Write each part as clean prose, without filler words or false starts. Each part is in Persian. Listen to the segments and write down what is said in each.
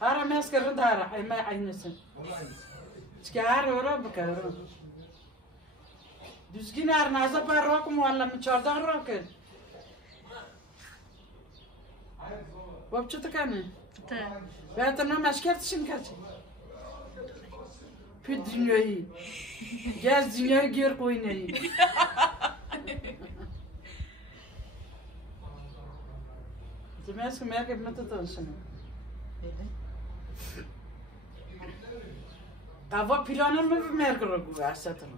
Ara meskerı da ara. Ayma aynısın. Çıkar ora bakar. Düzgün arnaza par rock mu valla mı çardan rock? Babçı tıkanı. Ben de meşker tişin kaç. Pü dünyayı. Gez dünyayı gör koyunayı. Demez ki merak etme tutuyorsun. Kava planı mı merak ediyor asatın?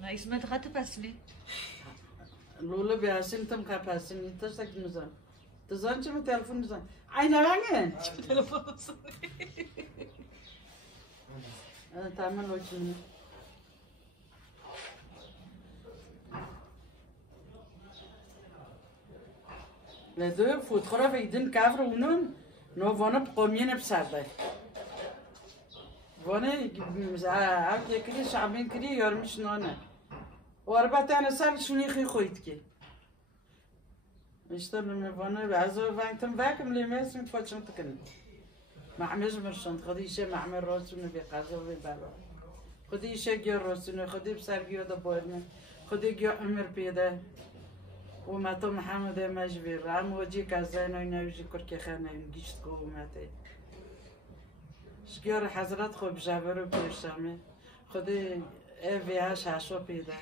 Na İsmet katı pasli. Lula bir asin tam kapasın. Yitırsak mızan. Tızançı mı telefonu tızan? Ayna var Hiçbir telefon olsun. Tamam o için. Ledo fotoğraf edin kavra onun no vana qomiyen bsarda. Vana avke kiri şabin kiri yormuş nona. O arba tane sar şunu koydu ki. İşte ben vana bazı vaktim vakum lemesim façın tıkın. معمز مرشند خودی ایشه معمر راسونه بی قضا و بلا خودی ایشه گیا راسونه خودی بسر گیا دا بارنه خودی گیا عمر پیده و متو محمد مجبور رام وجی کازای نویجی کرکی خانه گیشت کو مته شگیار حضرت خوب جبرو پیشمه خودی اویاش هاشو پیده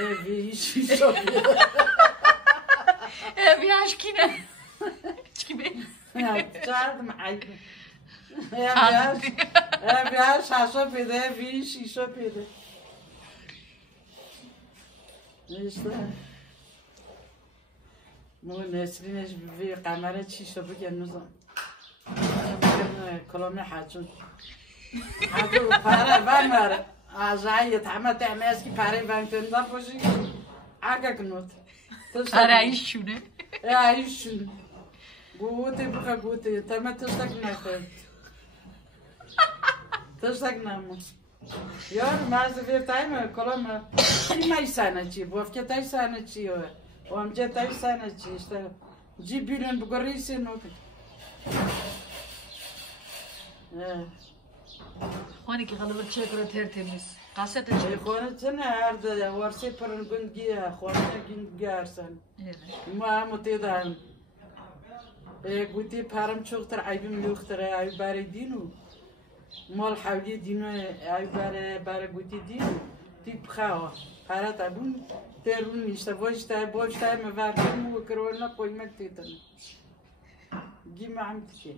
اویش شو پیده Eviyaş kine. Kimi? Çağırdım ayıp. Evya şaşa pide, bir şişa pide. İşte. Bu Nesrin'e bir kamera çişe bugün nuzam. Kolomi hacun. Hacun para vermer. Acayip ama temez ki para vermeden boşu. Aga knut. Arayış şunu. Ya şunu. Gute buka gute, tamam tuştak ne koy. Tuştak ne mu? Yar mazı bir tane kolama. Kimay sanatçı, bu hafta tay sanatçı o. O amca tay sanatçı işte. Cibilen bu garisi not. Hani ki kalıbı çekre tertemiz. Kasete çek. Konu sana her de varsa paran gün giya, konu gün giyarsan. Ma mutedam. قلتي بارم شغتر عيبم يختر عيب بار دينو مال حولي دينو عيب بار قلتي دينو تيب خاوة حالات عبون ترون نشتا بوش تا مفاهيم وكرونا قوي مكتيتن جي ما عمتشي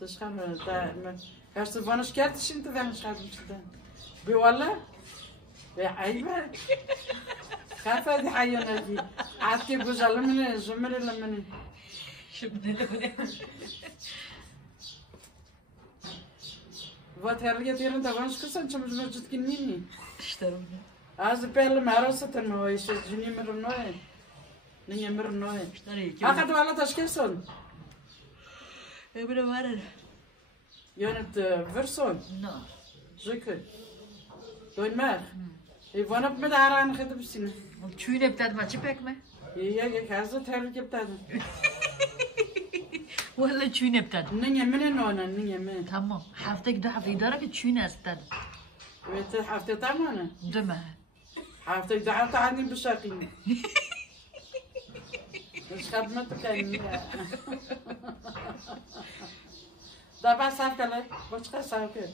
تشخم تا هرس فانش كارتش انت فانش خادم شتا بوالله عيبه خافة دي حيونا دي عادتي بوزالة مني زمري لمني Şimdi ne? Вот herget yerinde vanş kısan çamız mevcut kinmini. İşte bu. Az perle marasa tano işte juni mirnoy. Niye mirnoy. Akad wala taşkeson. Öbürü var. Yönet verson. No. Zikr. Doymer. Vanap med aran khedibsin. Çüğüne bir tadı maçı pek mi? Ya kazı terlik tadı. Valla çüğüne bir tadı. Niye menen ona niye men. Tamam. Hafta gidiyor hafta idare ki çüğüne astad. Evet hafta tamam. Deme. hafta idare عندي بشاقين. مش خدمتك يعني. ده بس هكذا. وش خسر كده.